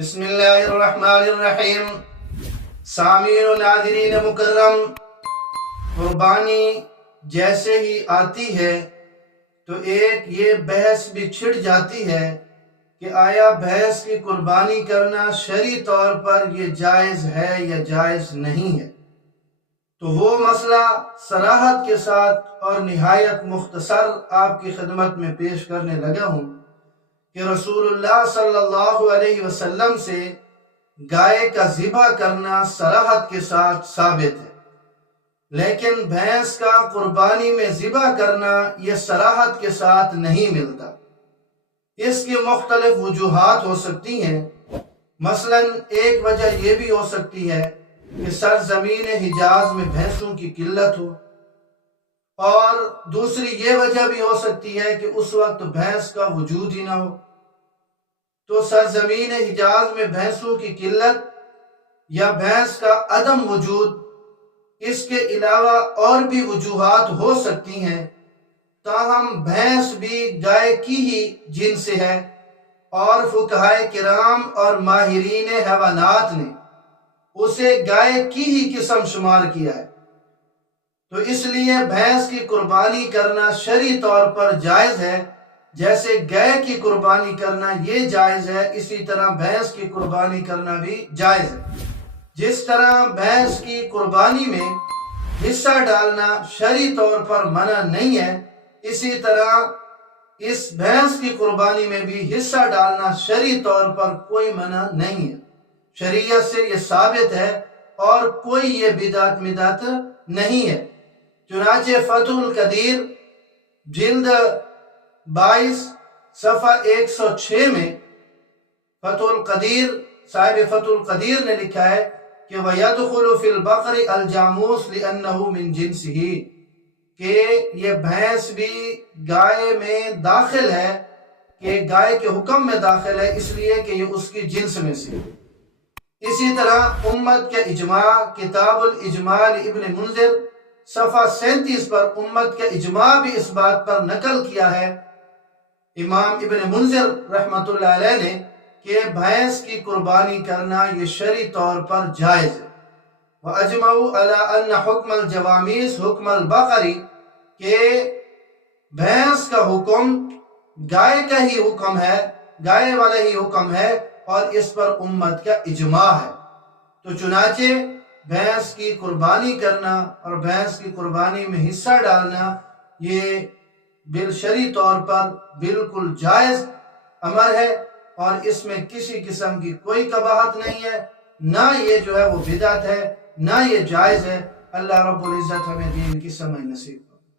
بسم اللہ الرحمن الرحیم۔ سامعین و ناظرین مکرم، قربانی جیسے ہی آتی ہے تو ایک یہ بحث بھی چھڑ جاتی ہے کہ آیا بھینس کی قربانی کرنا شرعی طور پر یہ جائز ہے یا جائز نہیں ہے۔ تو وہ مسئلہ صراحت کے ساتھ اور نہایت مختصر آپ کی خدمت میں پیش کرنے لگا ہوں کہ رسول اللہ صلی اللہ علیہ وسلم سے گائے کا ذبح کرنا صراحت کے ساتھ ثابت ہے، لیکن بھینس کا قربانی میں ذبح کرنا یہ صراحت کے ساتھ نہیں ملتا۔ اس کی مختلف وجوہات ہو سکتی ہیں۔ مثلا ایک وجہ یہ بھی ہو سکتی ہے کہ سرزمین حجاز میں بھینسوں کی قلت ہو، اور دوسری یہ وجہ بھی ہو سکتی ہے کہ اس وقت بھینس کا وجود ہی نہ ہو۔ تو سرزمین حجاز میں بھینسوں کی قلت یا بھینس کا عدم وجود، اس کے علاوہ اور بھی وجوہات ہو سکتی ہیں، تاہم بھینس بھی گائے کی ہی جنس سے ہے، اور فقہائے کرام اور ماہرین حیوانات نے اسے گائے کی ہی قسم شمار کیا ہے۔ تو اس لیے بھینس کی قربانی کرنا شرعی طور پر جائز ہے۔ جیسے گائے کی قربانی کرنا یہ جائز ہے، اسی طرح بھینس کی قربانی کرنا بھی جائز ہے۔ جس طرح بھینس کی قربانی میں حصہ ڈالنا شرعی طور پر منع نہیں ہے، اسی طرح اس بھینس کی قربانی میں بھی حصہ ڈالنا شرعی طور پر کوئی منع نہیں ہے۔ شریعت سے یہ ثابت ہے اور کوئی یہ بدعت نہیں ہے۔ چنانچہ فتح القدیر جلد 22 صفحہ 106 میں صاحب فتح القدیر نے لکھا ہے کہ وَيَدْخُلُ فِي الْبَقْرِ الْجَامُوسِ لِأَنَّهُ مِنْ جِنْسِهِ، کہ یہ بھینس بھی گائے میں داخل ہے، کہ گائے کے حکم میں داخل ہے، اس لیے کہ یہ اس کی جنس میں سے۔ اسی طرح امت کے اجماع، کتاب الاجماع ابن منذر صفحہ 37 پر امت کے اجماع بھی اس بات پر نقل کیا ہے امام ابن منذر رحمۃ اللہ علیہ نے کہ بھینس کی قربانی کرنا یہ شرعی طور پر جائز ہے۔ وَأَجْمَعُوا عَلَىٰ أَنَّ حُكْمَ الْجَوَامِيسِ حُكْمَ الْبَقَرِ، کہ بھینس کا حکم گائے کا ہی حکم ہے، گائے والا ہی حکم ہے، اور اس پر امت کا اجماع ہے۔ تو چنانچہ بھینس کی قربانی کرنا اور بھینس کی قربانی میں حصہ ڈالنا یہ بالشرعی طور پر بالکل جائز امر ہے، اور اس میں کسی قسم کی کوئی قباحت نہیں ہے، نہ یہ جو ہے وہ بدعت ہے، نہ یہ جائز ہے۔ اللہ رب العزت ہمیں دین کی سمجھ نصیب